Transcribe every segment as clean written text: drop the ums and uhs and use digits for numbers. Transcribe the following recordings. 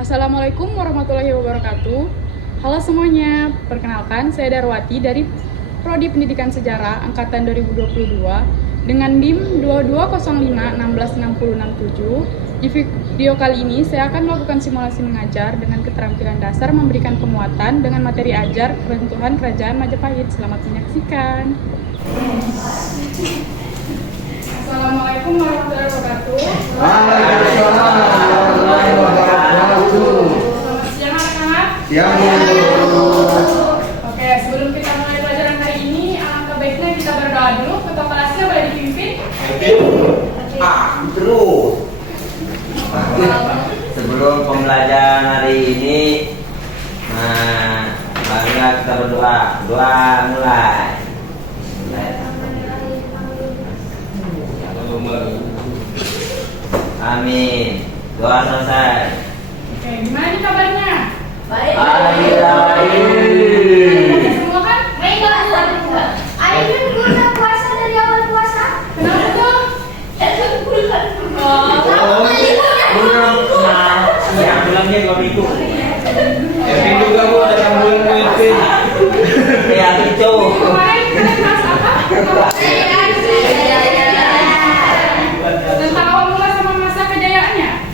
Assalamualaikum warahmatullahi wabarakatuh. Halo semuanya, perkenalkan saya Darwati dari Prodi Pendidikan Sejarah Angkatan 2022 dengan NIM 2205166067. Di video kali ini saya akan melakukan simulasi mengajar dengan keterampilan dasar memberikan penguatan dengan materi ajar Runtuhan Kerajaan Majapahit. Selamat menyaksikan. Assalamualaikum warahmatullahi wabarakatuh. Waalaikumsalam warahmatullahi wabarakatuh. Selamat siang anak-anak. Siang. Oke, sebelum kita mulai pelajaran hari ini, alangkah baiknya kita berdoa dulu. Ketua kelasnya boleh dipimpin. Terus. Sebelum pembelajaran hari ini, marilah kita berdoa. Doa mulai. Amin. Doa selesai. Oke, gimana nih kabarnya? Baik. Kalian semua kan? Baik. Ayo kan udah puasa dari awal puasa. Kenapa tuh? Yang bilangnya 2 minggu. Ini juga Bu ada yang bulan itu. Ya itu. Kemarin kalian bahas apa? Tentang awal mula sama masa kejayaannya?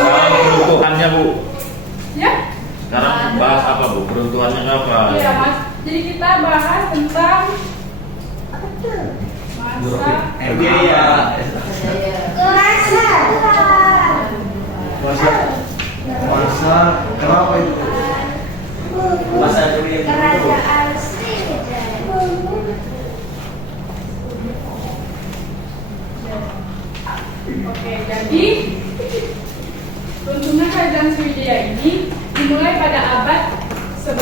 Sekarang peruntuhannya Bu. Ya? Sekarang bahas apa Bu? Peruntuhannya apa? Iya, Mas. Jadi kita bahas tentang masa Biaya. Masa kenapa itu? Masa dulu. Kerajaan Sriwijaya. Oke, jadi runtuhnya Kerajaan Sriwijaya ini dimulai pada abad 11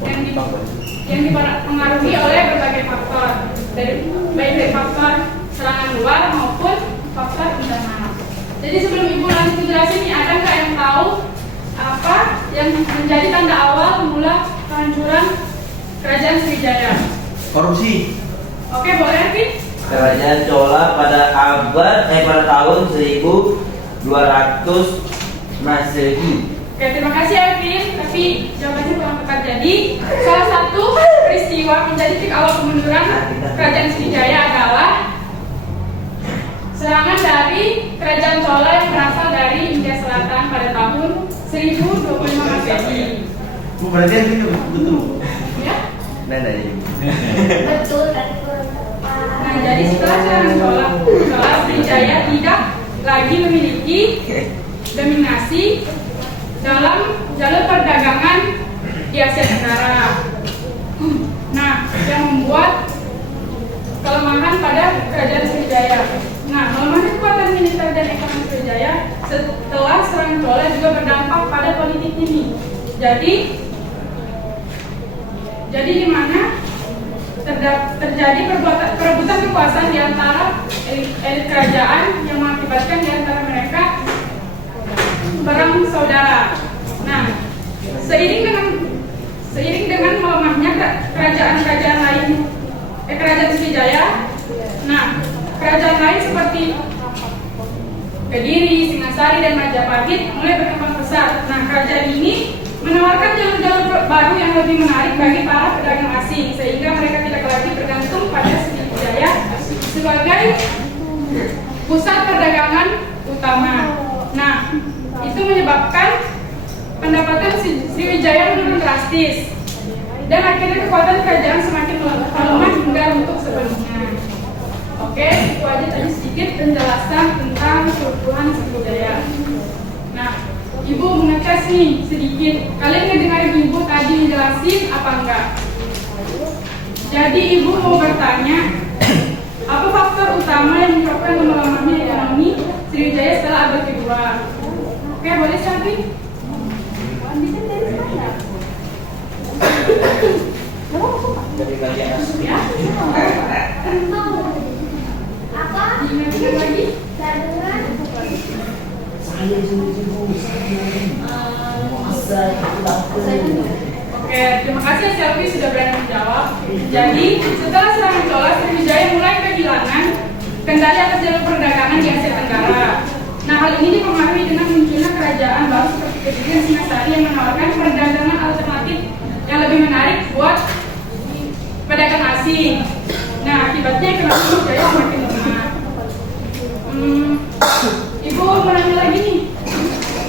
yang dipengaruhi oleh berbagai faktor, baik dari faktor serangan luar maupun faktor internal. Jadi sebelum Ibu lanjut menjelasin nih, ada nggak yang tahu apa yang menjadi tanda awal mula kehancuran Kerajaan Sriwijaya? Korupsi. Oke, boleh Fit? Kerajaan Chola pada pada tahun 1200 Masehi. Oke, terima kasih Elvin. Tapi jawabannya kurang tepat. Jadi salah satu peristiwa menjadi titik awal kemunduran Kerajaan Sriwijaya adalah serangan dari Kerajaan Chola yang berasal dari India Selatan pada tahun 1025 Masehi. Bu berarti itu betul. Ya? Betul dan kurang tepat. Nah, jadi setelah serangan Chola Sriwijaya tidak lagi memiliki dominasi dalam jalur perdagangan di Asia Tenggara. Nah, yang membuat kelemahan pada Kerajaan Sriwijaya. Nah, melemahnya kekuatan militer dan ekonomi Sriwijaya setelah serangan Chola juga berdampak pada politik ini. Jadi di mana terjadi perebutan kekuasaan di antara elit kerajaan yang mengakibatkan di antara mereka perang saudara. Nah, seiring dengan melemahnya kerajaan Sriwijaya, nah kerajaan lain seperti Kediri, Singasari dan Majapahit mulai berkembang pesat. Nah, kerajaan ini menawarkan jalur-jalur baru yang lebih menarik bagi para pedagang asing, sehingga mereka tidak lagi bergantung pada Sriwijaya sebagai pusat perdagangan utama. Nah, itu menyebabkan pendapatan Sriwijaya menurun drastis dan akhirnya kekuatan kerajaan semakin melemah hingga runtuh sepenuhnya. Oke, itu aja tadi sedikit penjelasan tentang keruntuhan Sriwijaya. Nah, Ibu mengetes nih sedikit. Kalian ngedengarin Ibu tadi jelasin apa enggak? Jadi Ibu mau bertanya, apa faktor utama yang menyebabkan melemahnya ekonomi Sriwijaya setelah abad kedua? Oke, boleh Syafi? Ya? Apa? Diingatkan lagi? Kandungan. Oke, terima kasih Syafi sudah berani menjawab. Jadi, setelah serangan Chola, Sriwijaya mulai kehilangan kendali atas jalur perdagangan di Asia Tenggara. Nah, hal ini dipengaruhi dengan munculnya kerajaan baru seperti Kediri dan Singasari yang menawarkan perdagangan alternatif yang lebih menarik buat pedagang asing. Nah, akibatnya ekonomi Sriwijaya semakin lemah. Ibu mau nanya lagi nih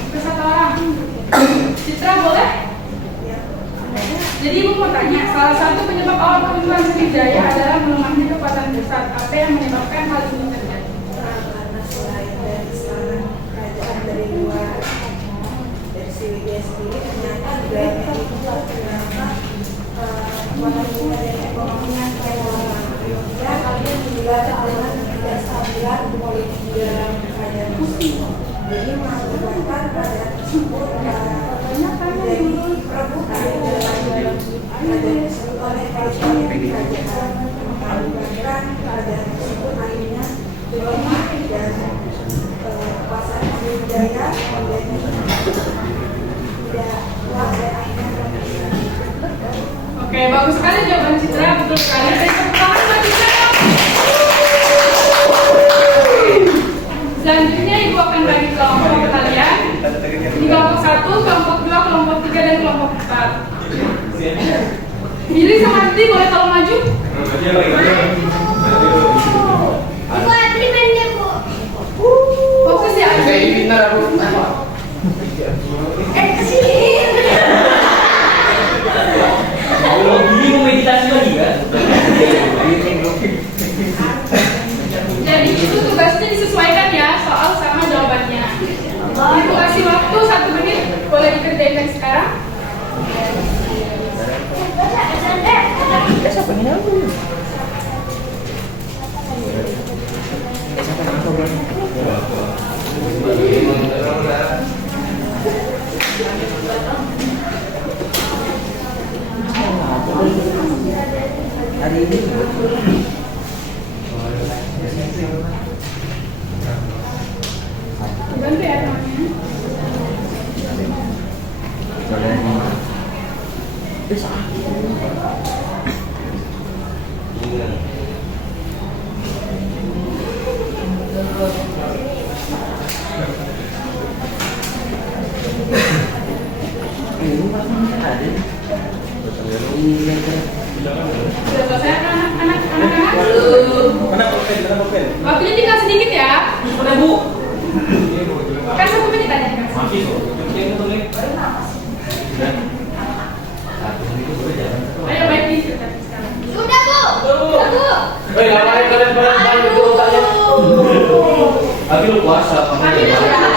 ke satu orang. Citra boleh? Jadi ibu mau tanya, salah satu penyebab awal pertumbuhan Sriwijaya adalah melemahnya kekuatan pusat. Apa yang menyebabkan hal ini terjadi? Karena selain dari serangan kerajaan dari luar, dari Sriwijaya sendiri ternyata juga itu ternyata kekuatan pusat dan ekonominya ya kalian juga dengan ketidakstabilan politik di dalam kerajaan tersebut. Jadi mengakibatkan kerajaan tersebut menjadi perebutan dalam kerajaan tersebut oleh kerajaan mengakibatkan kerajaan tersebut akhirnya lemah dan kekuasaan Sriwijaya menjadi tidak kuat dan akhirnya Oke, bagus sekali jawaban Citra, betul sekali. Beri tepuk tangan buat Citra. Selanjutnya ibu akan bagi kelompok ke kalian. Di kelompok 1, kelompok 2, kelompok 3, dan kelompok 4. Billy sama Adi boleh tolong maju? Ibu Adri mainnya, Bu. Fokus ya, Adi. Sini. Kalau gini mau meditasi lagi kan? Jadi itu tugasnya disesuaikan ya, soal sama jawabannya. Ibu kasih waktu 1 menit, boleh dikerjain dari sekarang. Hari ini Bantu ya temannya. Sudah selesai anak-anak? Waktunya tinggal sedikit ya. mana Bu? Kan 1 menit aja dikasih. Masih tuh. Ayo baik di sekarang. Sudah, Bu. Sudah, Bu. Ngapain kalian itu tanya? Tapi lu puasa, Tapi dia udah.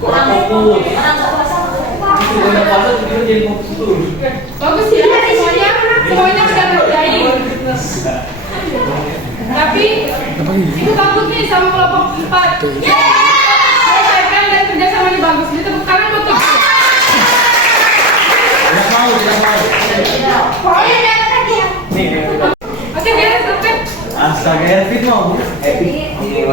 kurang fokus. Itu udah puasa juga jadi fokus tuh. Bagus ya, semuanya sudah ngerjain. Tapi itu bagus nih sama kelompok 4. Selesaikan dan kerjasamanya bagus. Jadi tepuk tangan buat kelompok. Tidak mau. Pokoknya jangan lagi ya. Oke, beres oke. Astaga, happy mau. Happy. Jadi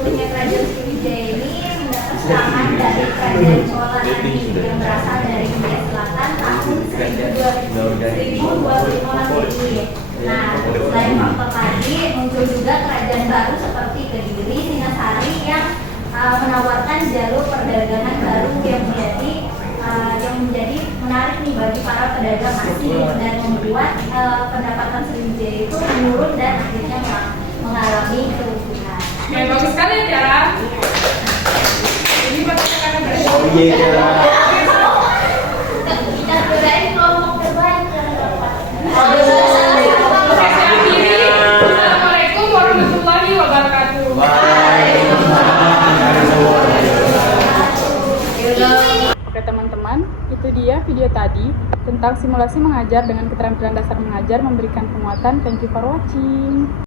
punya kerajaan Sriwijaya ini mendapat serangan dari kerajaan Chola yang berasal dari India Selatan tahun 1025 Masehi. Nah, selain faktor tadi muncul juga kerajaan baru seperti Kediri, Singasari yang menawarkan jalur perdagangan baru yang menjadi menarik nih bagi para pedagang asing dan membuat pendapatan Sriwijaya itu menurun dan akhirnya mengalami kerugian. Oke, bagus sekali ya Tiara. Ini buat kakak berarti. Oh iya. Kita kirain kelompok terbaik. Oke, saya akhiri. Assalamualaikum warahmatullahi wabarakatuh. Oke teman-teman, itu dia video tadi tentang simulasi mengajar dengan keterampilan dasar mengajar memberikan penguatan. Thank you for watching.